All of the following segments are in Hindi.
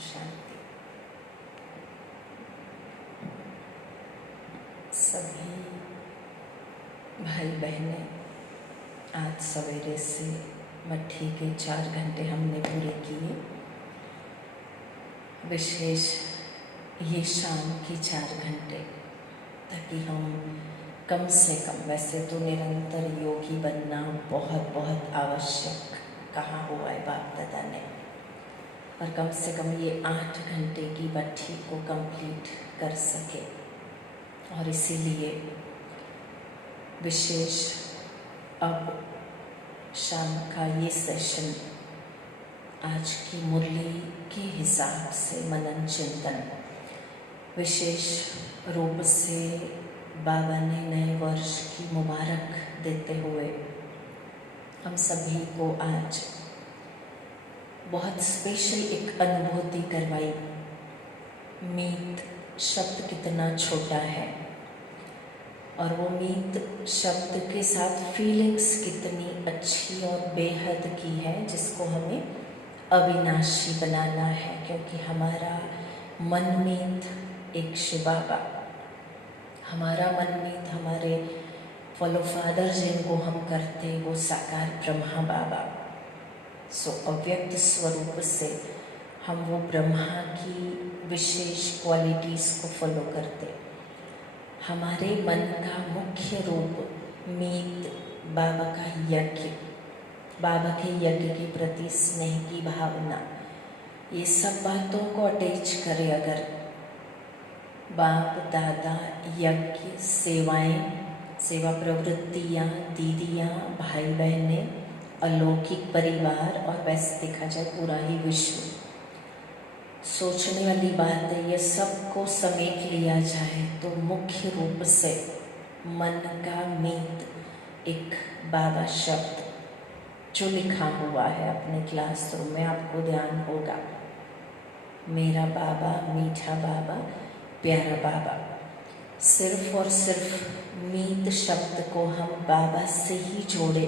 शांति। सभी भाई बहनें, आज सवेरे से मट्ठी के 4 घंटे हमने पूरे किए। विशेष ये शाम की 4 घंटे, ताकि हम कम से कम, वैसे तो निरंतर योगी बनना बहुत बहुत आवश्यक कहा हुआ है बाप दादा ने, और कम से कम ये 8 घंटे की मट्ठी को कंप्लीट कर सके। और इसीलिए विशेष अब शाम का ये सेशन आज की मुरली के हिसाब से मनन चिंतन, विशेष रूप से बाबा ने नए वर्ष की मुबारक देते हुए हम सभी को आज बहुत स्पेशल एक अनुभूति करवाई। मीत शब्द कितना छोटा है और वो मीत शब्द के साथ फीलिंग्स कितनी अच्छी और बेहद की है, जिसको हमें अविनाशी बनाना है। क्योंकि हमारा मन मीत एक शिव बाबा, हमारा मन मीत हमारे फॉलो फादर जिनको हम करते वो साकार ब्रह्मा बाबा। सो अव्यक्त स्वरूप से हम वो ब्रह्मा की विशेष क्वालिटीज़ को फॉलो करते। हमारे मन का मुख्य रूप मीत बाबा का यज्ञ, बाबा के यज्ञ के प्रति स्नेह की भावना, ये सब बातों को अटैच करें अगर, बाप दादा, यज्ञ, सेवाएं, सेवा प्रवृत्तियाँ, दीदियाँ, भाई बहनें, अलौकिक परिवार, और वैसे देखा जाए पूरा ही विश्व। सोचने वाली बात है, ये सबको समेट लिया जाए तो मुख्य रूप से मन का मीत एक बाबा शब्द जो लिखा हुआ है अपने क्लासरूम में, आपको ध्यान होगा, मेरा बाबा, मीठा बाबा, प्यारा बाबा। सिर्फ और सिर्फ मीत शब्द को हम बाबा से ही जोड़े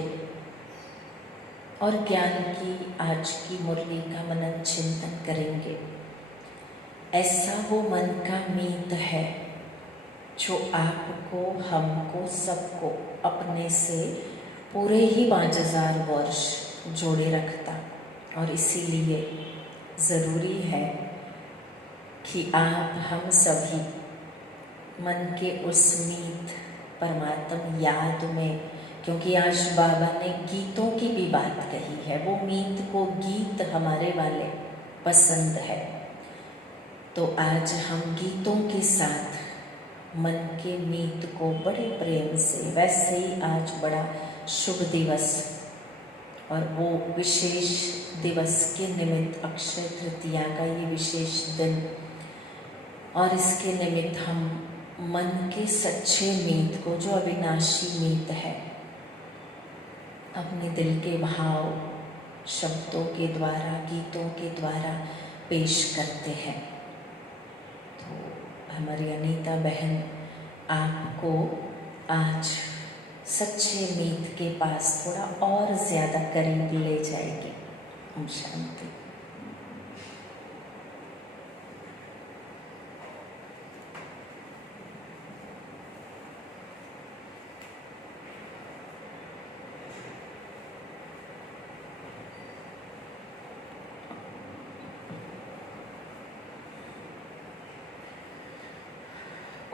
और ज्ञान की आज की मुरली का मनन चिंतन करेंगे। ऐसा वो मन का मीत है जो आपको, हमको, सबको अपने से पूरे ही 5000 वर्ष जोड़े रखता। और इसीलिए ज़रूरी है कि आप हम सभी मन के उस मीत परमात्म याद में, क्योंकि आज बाबा ने गीतों की भी बात कही है, वो मीत को गीत हमारे वाले पसंद है, तो आज हम गीतों के साथ मन के मीत को बड़े प्रेम से, वैसे ही आज बड़ा शुभ दिवस और वो विशेष दिवस के निमित्त अक्षय तृतीया का ये विशेष दिन, और इसके निमित्त हम मन के सच्चे मीत को, जो अविनाशी मीत है, अपने दिल के भाव शब्दों के द्वारा, गीतों के द्वारा पेश करते हैं। तो हमारी अनीता बहन आपको आज सच्चे मीत के पास थोड़ा और ज़्यादा करीब ले जाएगी। ओम शांति।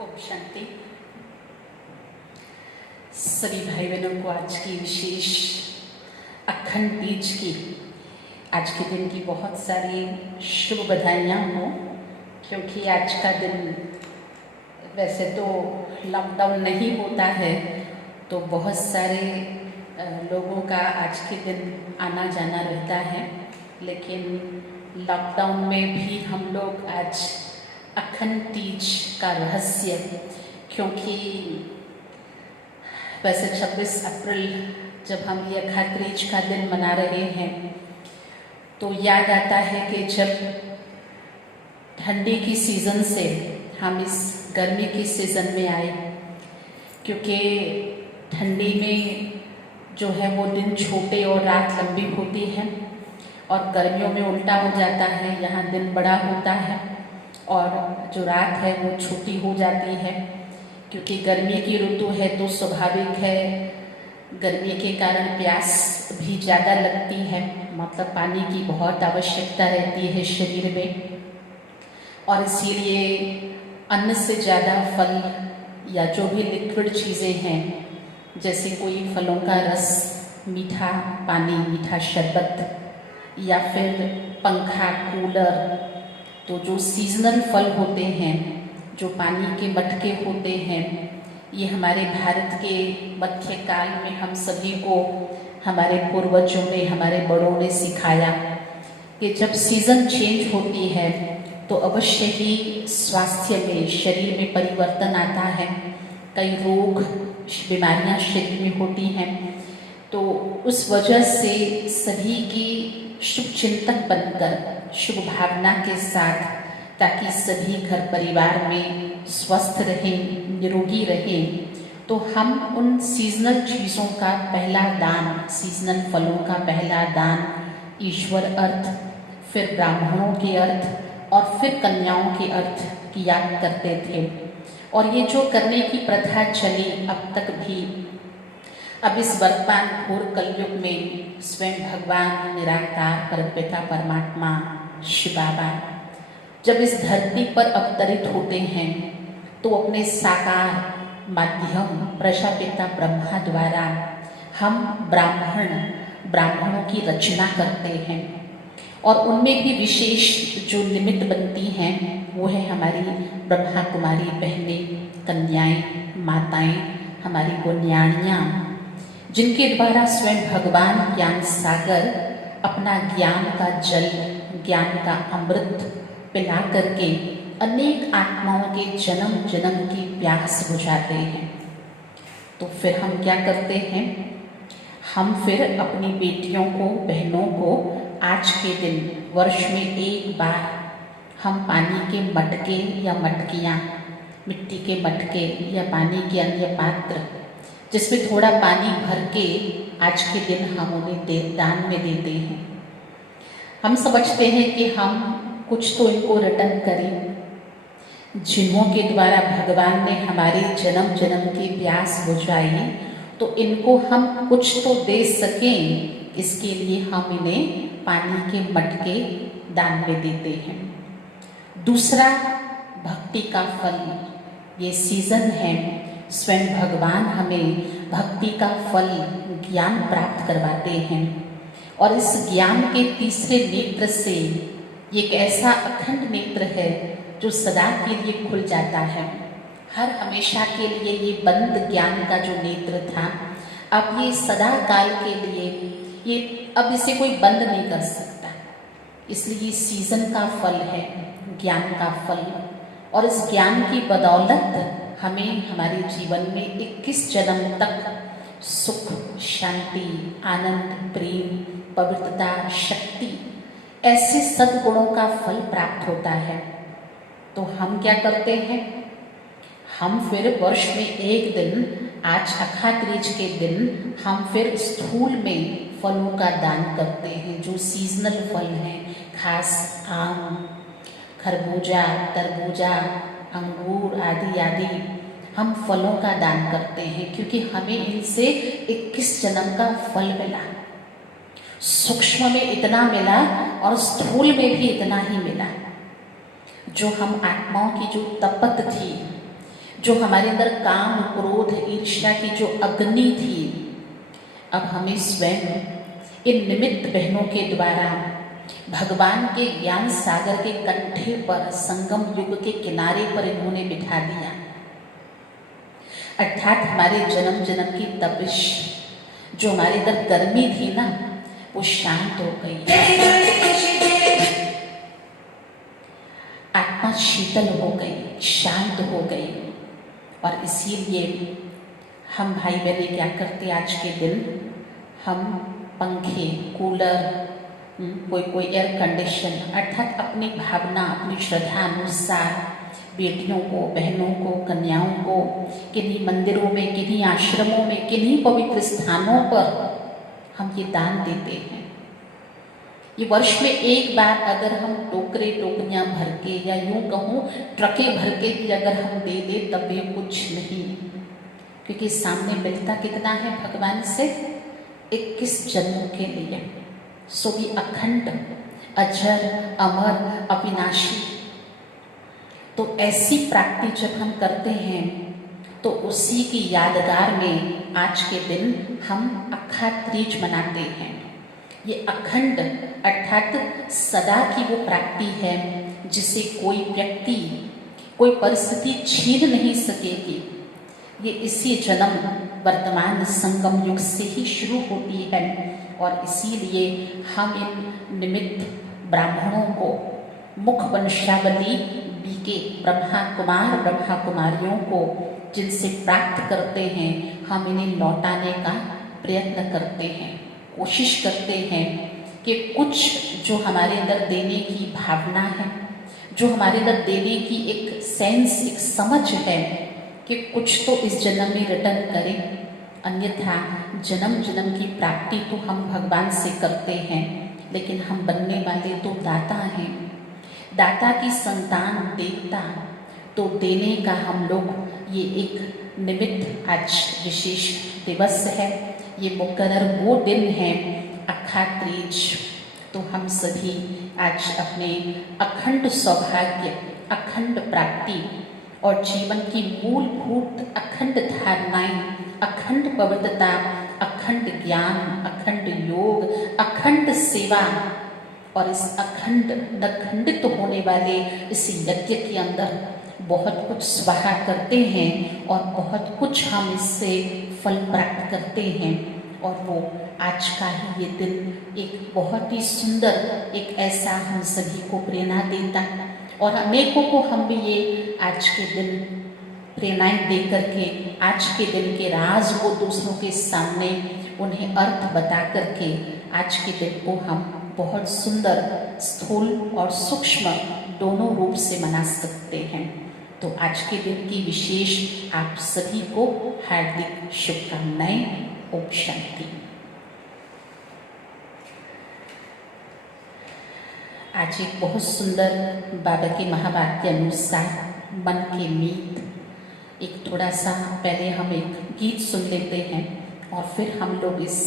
ओम शांति। सभी भाई बहनों को आज की विशेष अखंड तीज की, आज के दिन की बहुत सारी शुभ बधाइयाँ हों। क्योंकि आज का दिन, वैसे तो लॉकडाउन नहीं होता है तो बहुत सारे लोगों का आज के दिन आना जाना रहता है, लेकिन लॉकडाउन में भी हम लोग आज अखंड तीज का रहस्य, क्योंकि वैसे 26 अप्रैल जब हम ये अखंड तीज का दिन मना रहे हैं तो याद आता है कि जब ठंडी की सीज़न से हम इस गर्मी की सीज़न में आए, क्योंकि ठंडी में जो है वो दिन छोटे और रात लंबी होती है, और गर्मियों में उल्टा हो जाता है, यहाँ दिन बड़ा होता है और जो रात है वो छोटी हो जाती है। क्योंकि गर्मी की ऋतु है तो स्वाभाविक है गर्मी के कारण प्यास भी ज़्यादा लगती है, मतलब पानी की बहुत आवश्यकता रहती है शरीर में। और इसीलिए अन्न से ज़्यादा फल या जो भी लिक्विड चीज़ें हैं, जैसे कोई फलों का रस, मीठा पानी, मीठा शरबत या फिर पंखा, कूलर, तो जो सीजनल फल होते हैं, जो पानी के मटके होते हैं, ये हमारे भारत के मध्यकाल में हम सभी को हमारे पूर्वजों ने, हमारे बड़ों ने सिखाया कि जब सीज़न चेंज होती है तो अवश्य ही स्वास्थ्य में, शरीर में परिवर्तन आता है। कई रोग, बीमारियां शरीर में होती हैं। तो उस वजह से सभी की शुभ चिंतक बनकर, शुभ भावना के साथ, ताकि सभी घर परिवार में स्वस्थ रहें, निरोगी रहें, तो हम उन सीजनल चीज़ों का पहला दान, सीजनल फलों का पहला दान ईश्वर अर्थ, फिर ब्राह्मणों के अर्थ और फिर कन्याओं के अर्थ किया करते थे। और ये जो करने की प्रथा चली अब तक भी, अब इस वर्तमान घोर कलयुग में स्वयं भगवान निराकार परमपिता परमात्मा शिव बाबा जब इस धरती पर अवतरित होते हैं तो अपने साकार माध्यम प्रजापिता ब्रह्मा द्वारा हम ब्राह्मणों की रचना करते हैं। और उनमें भी विशेष जो निमित्त बनती हैं वो है हमारी ब्रह्मा कुमारी बहनें, कन्याएं, माताएं, हमारी गुण्याणियाँ, जिनके द्वारा स्वयं भगवान ज्ञान सागर अपना ज्ञान का जल, ज्ञान का अमृत पिला करके अनेक आत्माओं के जन्म जन्म की प्यास बुझाते हैं। तो फिर हम क्या करते हैं, हम फिर अपनी बेटियों को, बहनों को आज के दिन वर्ष में एक बार हम पानी के मटके या मटकियाँ, मिट्टी के मटके या पानी के अन्य पात्र जिसमें थोड़ा पानी भर के आज के दिन हम उन्हें दान में देते हैं। हम समझते हैं कि हम कुछ तो इनको रिटर्न करें, जिन्हों के द्वारा भगवान ने हमारे जन्म जन्म की प्यास बुझाई, तो इनको हम कुछ तो दे सकें, इसके लिए हम इन्हें पानी के मटके दान में देते हैं। दूसरा, भक्ति का फल, ये सीजन है, स्वयं भगवान हमें भक्ति का फल, ज्ञान प्राप्त करवाते हैं। और इस ज्ञान के तीसरे नेत्र से एक ऐसा अखंड नेत्र है जो सदा के लिए खुल जाता है। हर हमेशा के लिए ये बंद ज्ञान का जो नेत्र था, अब ये सदा काल के लिए, ये अब इसे कोई बंद नहीं कर सकता। इसलिए ये सीजन का फल है, ज्ञान का फल। और इस ज्ञान की बदौलत हमें हमारे जीवन में 21 जन्म तक सुख, शांति, आनंद, प्रेम, पवित्रता, शक्ति, ऐसे सद्गुणों का फल प्राप्त होता है। तो हम क्या करते हैं, हम फिर वर्ष में एक दिन, आज अखात्रीज के दिन, हम फिर स्थूल में फलों का दान करते हैं, जो सीजनल फल हैं, खास आम, खरबूजा, तरबूजा, अंगूर आदि आदि हम फलों का दान करते हैं, क्योंकि हमें इनसे 21 जन्म का फल मिला। सूक्ष्म में इतना मिला और स्थूल में भी इतना ही मिला। जो हम आत्माओं की जो तपत थी, जो हमारे अंदर काम, क्रोध, ईर्ष्या की जो अग्नि थी, अब हमें स्वयं इन निमित्त बहनों के द्वारा भगवान के ज्ञान सागर के कंठे पर, संगम युग के किनारे पर इन्होंने बिठा दिया। अर्थात हमारे जन्म जन्म की तपिश, जो हमारे अंदर गर्मी थी ना, वो शांत हो गई, आत्मा शीतल हो गई, शांत हो गई। और इसीलिए हम भाई बहनें क्या करते, आज के दिन हम पंखे, कूलर, कोई एयर कंडीशन, अर्थात अपनी भावना, अपनी श्रद्धा अनुसार बेटियों को, बहनों को, कन्याओं को किन्हीं मंदिरों में, किन्हीं आश्रमों में, किन्हीं पवित्र स्थानों पर हम ये दान देते हैं। ये वर्ष में एक बार अगर हम टोकरियाँ भर के या यूँ कहूँ ट्रकें भर के भी अगर हम दे दें तब भी कुछ नहीं, क्योंकि सामने मिलता कितना है भगवान से, 21 जन्मों के लिए, सो भी अखंड, अजर, अमर, अविनाशी। तो ऐसी प्राप्ति जब हम करते हैं तो उसी की यादगार में आज के दिन हम अखात तीज मनाते हैं। ये अखंड अर्थात सदा की वो प्राप्ति है जिसे कोई व्यक्ति, कोई परिस्थिति छीन नहीं सकेगी। ये इसी जन्म वर्तमान संगम युग से ही शुरू होती है और इसीलिए हम इन निमित्त ब्राह्मणों को मुख वंशावली बीके ब्रह्मा कुमारियों को जिनसे प्राप्त करते हैं, हम इन्हें लौटाने का प्रयत्न करते हैं, कोशिश करते हैं कि कुछ जो हमारे अंदर देने की भावना है, जो हमारे अंदर देने की एक सेंस, एक समझ है कि कुछ तो इस जन्म में रिटर्न करें, अन्यथा जन्म जन्म की प्राप्ति तो हम भगवान से करते हैं, लेकिन हम बनने वाले तो दाता हैं। दाता की संतान देवता, तो देने का हम लोग ये एक निमित्त आज विशेष दिवस है। ये मुकर्रर वो दिन है अखात तीज। तो हम सभी आज अपने अखंड सौभाग्य, अखंड प्राप्ति और जीवन की मूलभूत अखंड धारणाएं, अखंड पवित्रता, अखंड ज्ञान, अखंड योग, अखंड सेवा और इस अखंड नखंडित होने वाले इस यज्ञ के अंदर बहुत कुछ स्वाहा करते हैं और बहुत कुछ हम इससे फल प्राप्त करते हैं। और वो आज का ही ये दिन एक बहुत ही सुंदर, एक ऐसा हम सभी को प्रेरणा देता और अनेकों को हम भी ये आज के दिन प्रेरणाएं दे करके आज के दिन के राज को दूसरों के सामने उन्हें अर्थ बता करके आज के दिन को हम बहुत सुंदर, स्थूल और सूक्ष्म दोनों रूप से मना सकते हैं। तो आज के दिन की विशेष आप सभी को हार्दिक शुभकामनाएं। ओम शांति। आज एक बहुत सुंदर बाबा के महावाक्य अनुसार मन के मीत, एक थोड़ा सा पहले हम एक गीत सुन लेते हैं और फिर हम लोग इस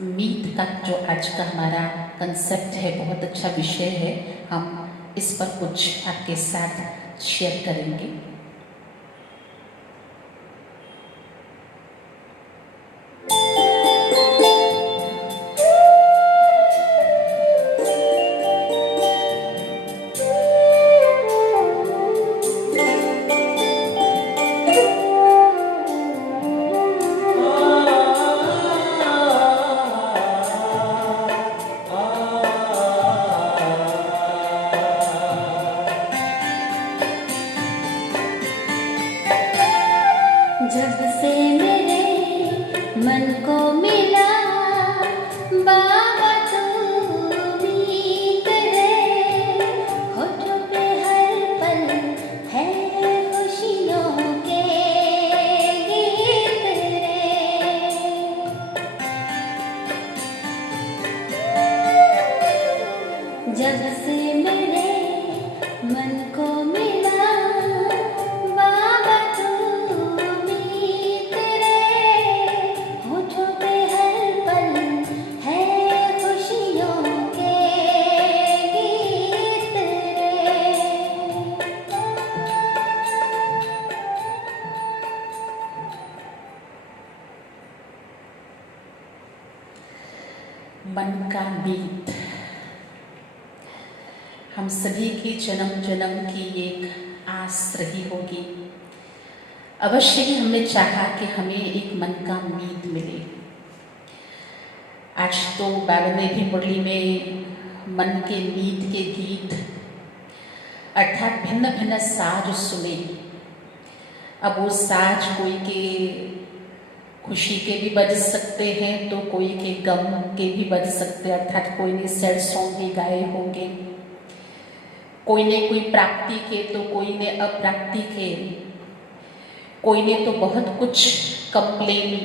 मीत का जो आज का हमारा कंसेप्ट है, बहुत अच्छा विषय है, हम इस पर कुछ आपके साथ शेयर करेंगे। जब से मेरे मन को मिला बाबा तू मीत रे, होठों पे हर पल है खुशियों के गीत रे। जब से मेरे मन को मिला मन का मीत हम सभी की जन्म जन्म की एक आस रही होगी। अवश्य ही हमने चाहा कि हमें एक मन का मीत मिले। आज तो बाबा ने भी मुरली में मन के मीत के गीत अर्थात भिन्न भिन्न साज सुने। अब वो साज कोई के खुशी के भी बज सकते हैं तो कोई के गम के भी बज सकते हैं, अर्थात कोई ने सैड सॉन्ग भी गाए होंगे, कोई ने कोई प्राप्ति के तो कोई ने अप्राप्ति के, कोई ने तो बहुत कुछ कंप्लेन,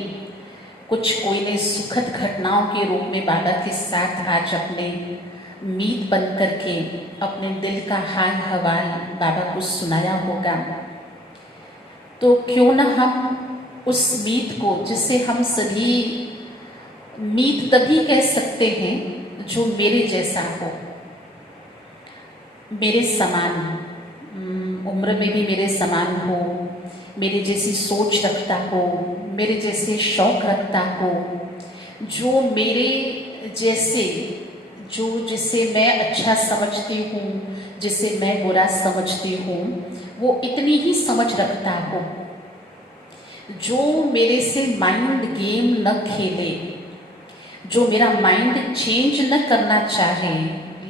कुछ कोई ने सुखद घटनाओं के रूप में बाबा के साथ आज अपने मीत बन करके अपने दिल का हाल हवाल बाबा को सुनाया होगा। तो क्यों ना हम उस मीत को, जिसे हम सभी मीत तभी कह सकते हैं जो मेरे जैसा हो, मेरे समान, उम्र में भी मेरे समान हो, मेरे जैसी सोच रखता हो, मेरे जैसे शौक रखता हो, जो मेरे जैसे, जो जिसे मैं अच्छा समझती हूँ, जिसे मैं बुरा समझती हूँ, वो इतनी ही समझ रखता हो, जो मेरे से माइंड गेम न खेले, जो मेरा माइंड चेंज न करना चाहे,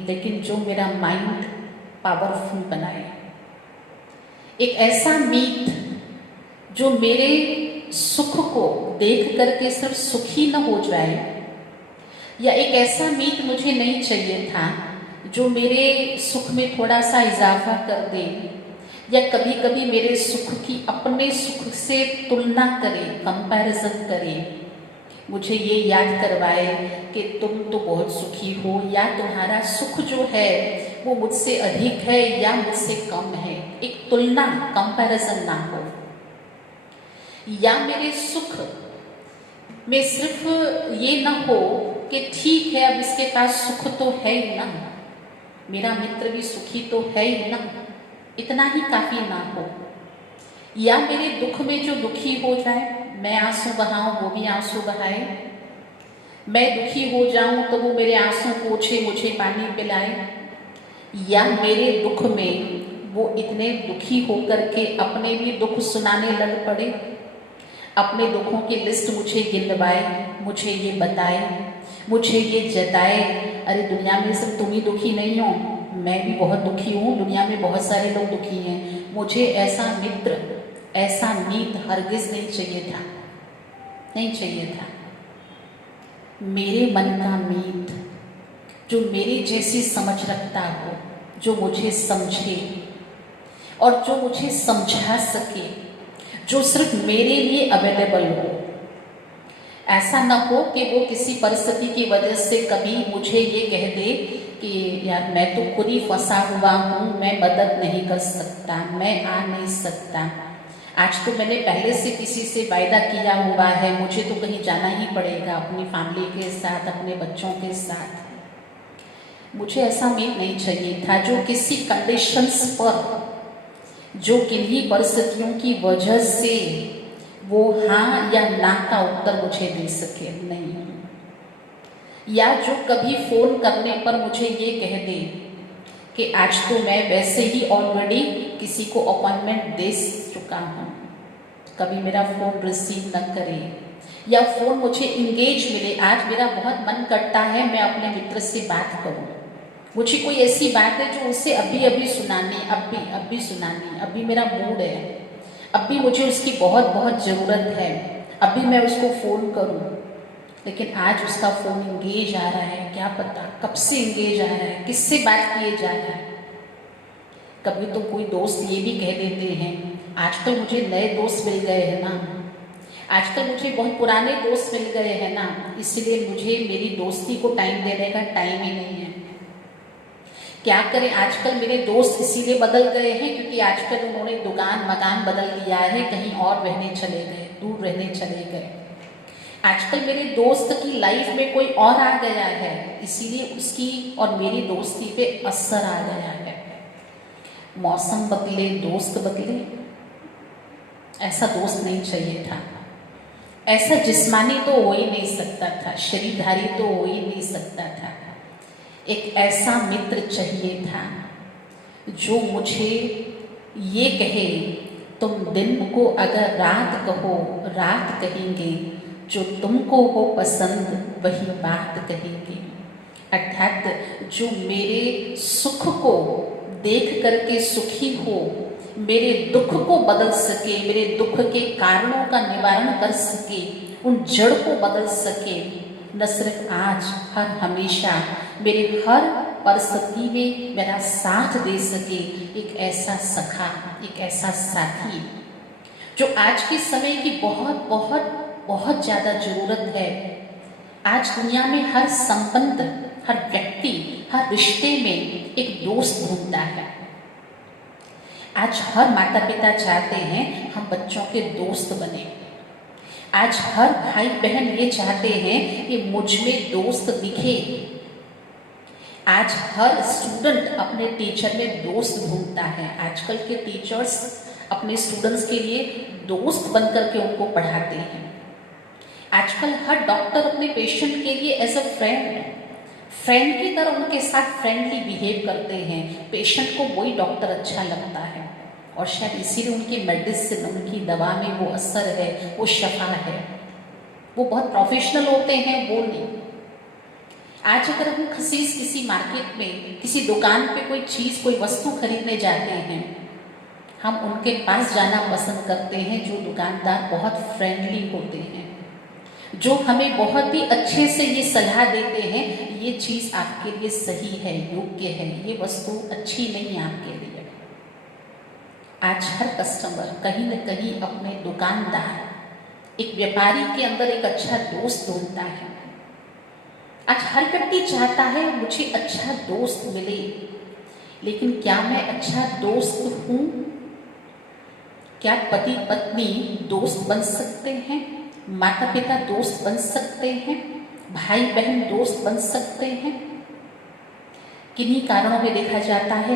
लेकिन जो मेरा माइंड पावरफुल बनाए। एक ऐसा मीत जो मेरे सुख को देख करके सिर्फ सुखी न हो जाए, या एक ऐसा मीत मुझे नहीं चाहिए था जो मेरे सुख में थोड़ा सा इजाफा कर दे, या कभी कभी मेरे सुख की अपने सुख से तुलना करे, कंपैरिजन करे, मुझे ये याद करवाए कि तुम तो बहुत सुखी हो, या तुम्हारा सुख जो है वो मुझसे अधिक है या मुझसे कम है। एक तुलना, कंपैरिजन ना हो। या मेरे सुख में सिर्फ ये ना हो कि ठीक है, अब इसके पास सुख तो है ही ना, मेरा मित्र भी सुखी तो है ही ना, इतना ही काफी ना हो। या मेरे दुख में जो दुखी हो जाए, मैं आंसू बहाऊं वो भी आंसू बहाए, मैं दुखी हो जाऊं तो वो मेरे आंसू पोंछे, मुझे पानी पिलाए। या मेरे दुख में वो इतने दुखी होकर के अपने भी दुख सुनाने लग पड़े, अपने दुखों की लिस्ट मुझे गिनवाए, मुझे ये बताए, मुझे ये जताए, अरे दुनिया में सिर्फ तुम ही दुखी नहीं हो, मैं भी बहुत दुखी हूँ, दुनिया में बहुत सारे लोग दुखी हैं। मुझे ऐसा मित्र, ऐसा मीत हरगिज नहीं चाहिए था, नहीं चाहिए था। मेरे मन का मीत जो मेरी जैसी समझ रखता हो, जो मुझे समझे और जो मुझे समझा सके, जो सिर्फ मेरे लिए अवेलेबल हो। ऐसा ना हो कि वो किसी परिस्थिति की वजह से कभी मुझे ये कह दे कि यार मैं तो खुद ही फंसा हुआ हूँ, मैं मदद नहीं कर सकता, मैं आ नहीं सकता, आज तो मैंने पहले से किसी से वायदा किया हुआ है, मुझे तो कहीं जाना ही पड़ेगा अपनी फैमिली के साथ, अपने बच्चों के साथ। मुझे ऐसा मीत नहीं चाहिए था जो किसी कंडीशंस पर, जो किन्हीं परिस्थितियों की वजह से वो हाँ या ना का उत्तर मुझे दे सके, नहीं। या जो कभी फोन करने पर मुझे ये कह दे कि आज तो मैं वैसे ही ऑलरेडी किसी को अपॉइंटमेंट दे चुका हूँ, कभी मेरा फोन रिसीव न करे, या फोन मुझे इंगेज मिले, आज मेरा बहुत मन करता है मैं अपने मित्र से बात करूँ, मुझे कोई ऐसी बात है जो उसे अभी अभी सुनानी, अभी सुनानी, अभी मेरा मूड है, अभी मुझे उसकी बहुत बहुत ज़रूरत है, अभी मैं उसको फ़ोन करूं, लेकिन आज उसका फ़ोन इंगेज आ रहा है, क्या पता कब से इंगेज आ रहा है, किससे बात किए जा रहा है। कभी तो कोई दोस्त ये भी कह देते हैं, आजकल मुझे नए दोस्त मिल गए हैं ना, आजकल मुझे बहुत पुराने दोस्त मिल गए हैं ना, इसलिए मुझे मेरी दोस्ती को टाइम देने का टाइम ही नहीं है। क्या करें, आजकल मेरे दोस्त इसीलिए बदल गए हैं क्योंकि आजकल उन्होंने दुकान मकान बदल लिया है, कहीं और रहने चले गए, दूर रहने चले गए। आजकल मेरे दोस्त की लाइफ में कोई और आ गया है, इसीलिए उसकी और मेरी दोस्ती पे असर आ गया है। मौसम बदले, दोस्त बदले, ऐसा दोस्त नहीं चाहिए था। ऐसा जिस्मानी तो हो ही नहीं सकता था, शरीरधारी तो हो ही नहीं सकता था। एक ऐसा मित्र चाहिए था जो मुझे ये कहे, तुम दिन को अगर रात कहो रात कहेंगे, जो तुमको हो पसंद वही बात कहेंगे। अर्थात जो मेरे सुख को देख करके सुखी हो, मेरे दुख को बदल सके, मेरे दुख के कारणों का निवारण कर सके, उन जड़ को बदल सके, न सिर्फ आज, हर हमेशा मेरे हर परिस्थिति में मेरा साथ दे सके। एक ऐसा सखा, एक ऐसा साथी जो आज के समय की बहुत बहुत बहुत ज़्यादा ज़रूरत है। आज दुनिया में हर संपन्न, हर व्यक्ति हर रिश्ते में एक दोस्त ढूंढता है। आज हर माता पिता चाहते हैं हम बच्चों के दोस्त बने। आज हर भाई बहन ये चाहते हैं कि मुझ में दोस्त दिखे। आज हर स्टूडेंट अपने टीचर में दोस्त ढूंढता है। आजकल के टीचर्स अपने स्टूडेंट्स के लिए दोस्त बनकर के उनको पढ़ाते हैं। आजकल हर डॉक्टर अपने पेशेंट के लिए एज अ फ्रेंड की तरह उनके साथ फ्रेंडली बिहेव करते हैं। पेशेंट को वही डॉक्टर अच्छा लगता है और शायद इसीलिए उनकी मेडिसिन, उनकी दवा में वो असर है, वो शफा है। वो बहुत प्रोफेशनल होते हैं, वो नहीं। आज अगर हम किसी मार्केट में, किसी दुकान पे कोई चीज़, कोई वस्तु खरीदने जाते हैं, हम उनके पास जाना पसंद करते हैं जो दुकानदार बहुत फ्रेंडली होते हैं, जो हमें बहुत ही अच्छे से ये सलाह देते हैं, ये चीज़ आपके लिए सही है, योग्य है, ये वस्तु अच्छी नहीं है आपके लिए। आज हर कस्टमर कहीं न कहीं अपने दुकानदार, एक व्यापारी के अंदर एक अच्छा दोस्त ढूंढता है। आज हर व्यक्ति चाहता है मुझे अच्छा दोस्त मिले, लेकिन क्या मैं अच्छा दोस्त हूँ? क्या पति पत्नी दोस्त बन सकते हैं? माता पिता दोस्त बन सकते हैं? भाई बहन दोस्त बन सकते हैं? किन्हीं कारणों में देखा जाता है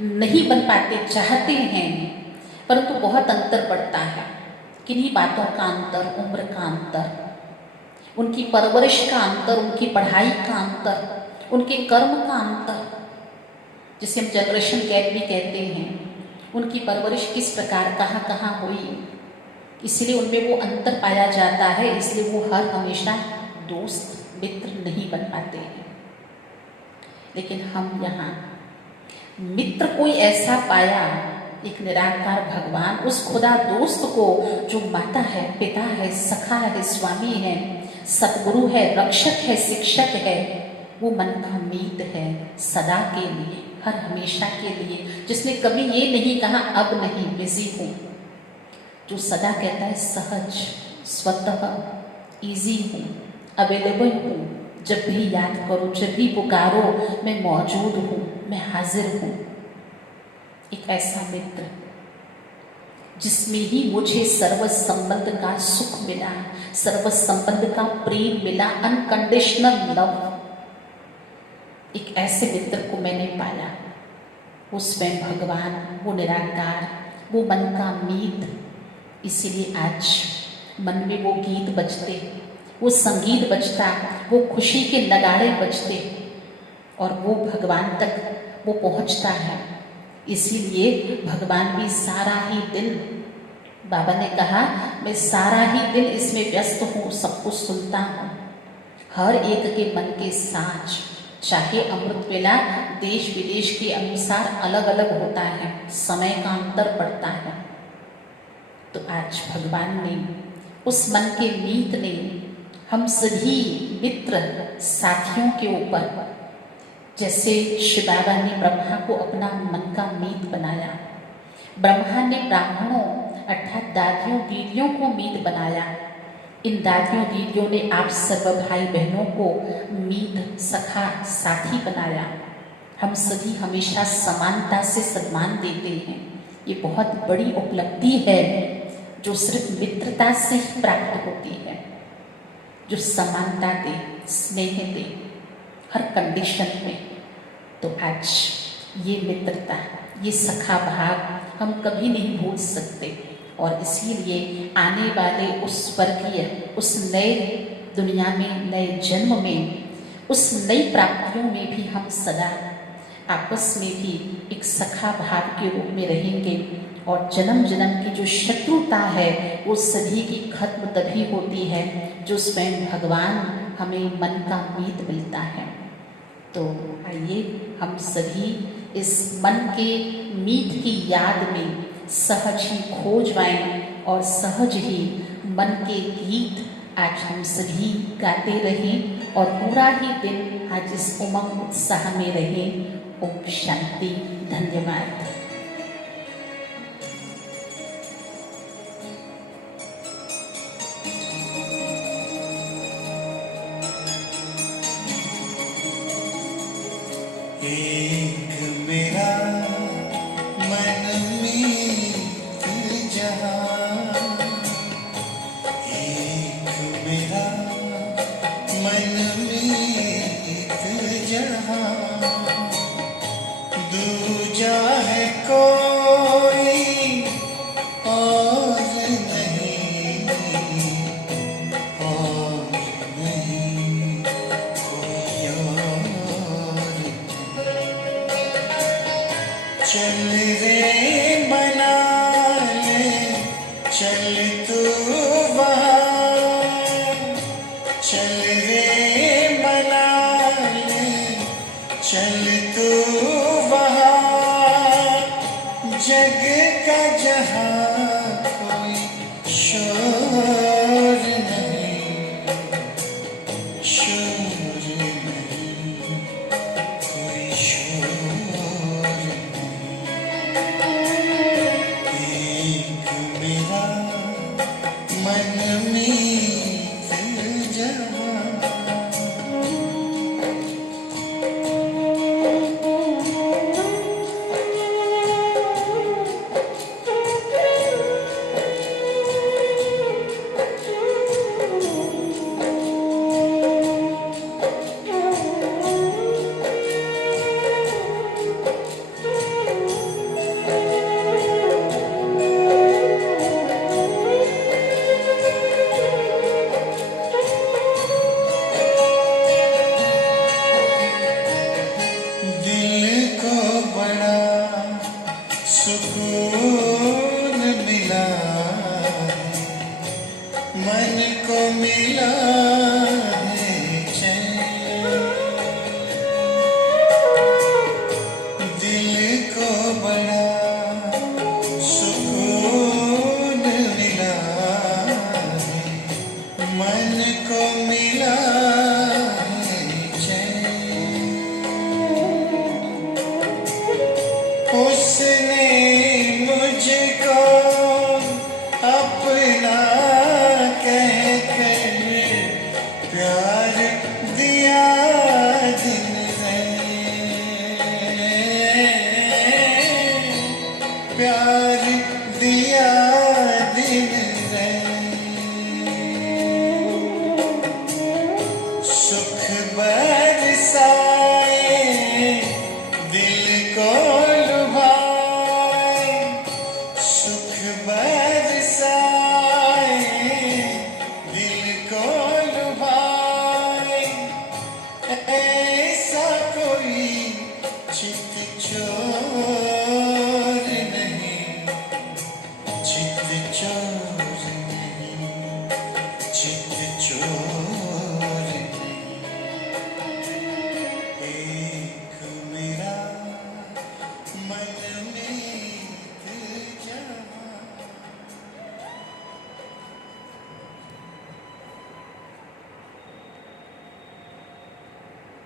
नहीं बन पाते, चाहते हैं परंतु बहुत अंतर पड़ता है। किन्हीं बातों का अंतर, उम्र का अंतर, उनकी परवरिश का अंतर, उनकी पढ़ाई का अंतर, उनके कर्म का अंतर, जिसे हम जनरेशन गैप भी कहते हैं। उनकी परवरिश किस प्रकार, कहाँ कहाँ हुई, इसलिए उनमें वो अंतर पाया जाता है। इसलिए वो हर हमेशा दोस्त मित्र नहीं बन पाते हैं। लेकिन हम यहाँ मित्र कोई ऐसा पाया, एक निराकार भगवान, उस खुदा दोस्त को जो माता है, पिता है, सखा है, स्वामी है, सतगुरु है, रक्षक है, शिक्षक है। वो मन का मीत है सदा के लिए, हर हमेशा के लिए, जिसने कभी ये नहीं कहा अब नहीं, बिजी हूँ, जो सदा कहता है सहज, स्वतः, इजी हूँ, अवेलेबल हूँ, जब भी याद करो, जब भी पुकारो, मैं मौजूद हूँ, मैं हाजिर हूँ। एक ऐसा मित्र जिसमें ही मुझे सर्व संबंध का सुख मिला, सर्व संबंध का प्रेम मिला, अनकंडीशनल लव। एक ऐसे मित्र को मैंने पाया, वो स्वयं भगवान, वो निराकार, वो मन का मीत। इसीलिए आज मन में वो गीत बजते, वो संगीत बजता, वो खुशी के नगाड़े बजते और वो भगवान तक वो पहुंचता है। इसीलिए भगवान भी सारा ही दिन, बाबा ने कहा मैं सारा ही दिन इसमें व्यस्त हूँ, सब कुछ सुनता हूँ, हर एक के मन के साँच, चाहे अमृत वेला देश विदेश के अनुसार अलग अलग होता है, समय का अंतर पड़ता है। तो आज भगवान ने, उस मन के मीत ने हम सभी मित्र साथियों के ऊपर, जैसे शिव बाबा ने ब्रह्मा को अपना मन का मीत बनाया, ब्रह्मा ने ब्राह्मणों अर्थात दादियों दीदियों को मीत बनाया, इन दादियों दीदियों ने आप सर्व भाई बहनों को मीत, सखा, साथी बनाया। हम सभी हमेशा समानता से सम्मान देते हैं। ये बहुत बड़ी उपलब्धि है जो सिर्फ मित्रता से ही प्राप्त होती है, जो समानता दे, स्नेह दे हर कंडीशन में। तो आज ये मित्रता, ये सखा भाव हम कभी नहीं भूल सकते और इसीलिए आने वाले उस स्वर्गीय, उस नए दुनिया में, नए जन्म में, उस नई प्राप्तियों में भी हम सदा आपस में भी एक सखा भाव के रूप में रहेंगे और जन्म जन्म की जो शत्रुता है वो सभी की खत्म तभी होती है जो स्वयं भगवान हमें मन का मीत मिलता है। तो आइए हम सभी इस मन के मीत की याद में सहज ही खो जाएं और सहज ही मन के गीत आज हम सभी गाते रहें और पूरा ही दिन आज इस उमंग उत्साह में रहें। ओम शांति, धन्यवाद। एक मेरा मनमीत जहां, एक मेरा मनमीत जहां, दूजा है कोई और नहीं, और नहीं कोई और नहीं। चल रे बना ले चल तू वहाँ, चल रे बना ले चल तू वहाँ, जग का जहाँ कोई शोर नहीं, शोर नहीं, कोई शोर नहीं। एक मेरा मनमीत जहां। दिल को बड़ा सुकून मिला है, मन को मिला है चैन। दिल को बड़ा सुकून मिला है, मन को मिला है चैन। उसने मुझको अपना कहकर प्यार दिया दिन में, प्यार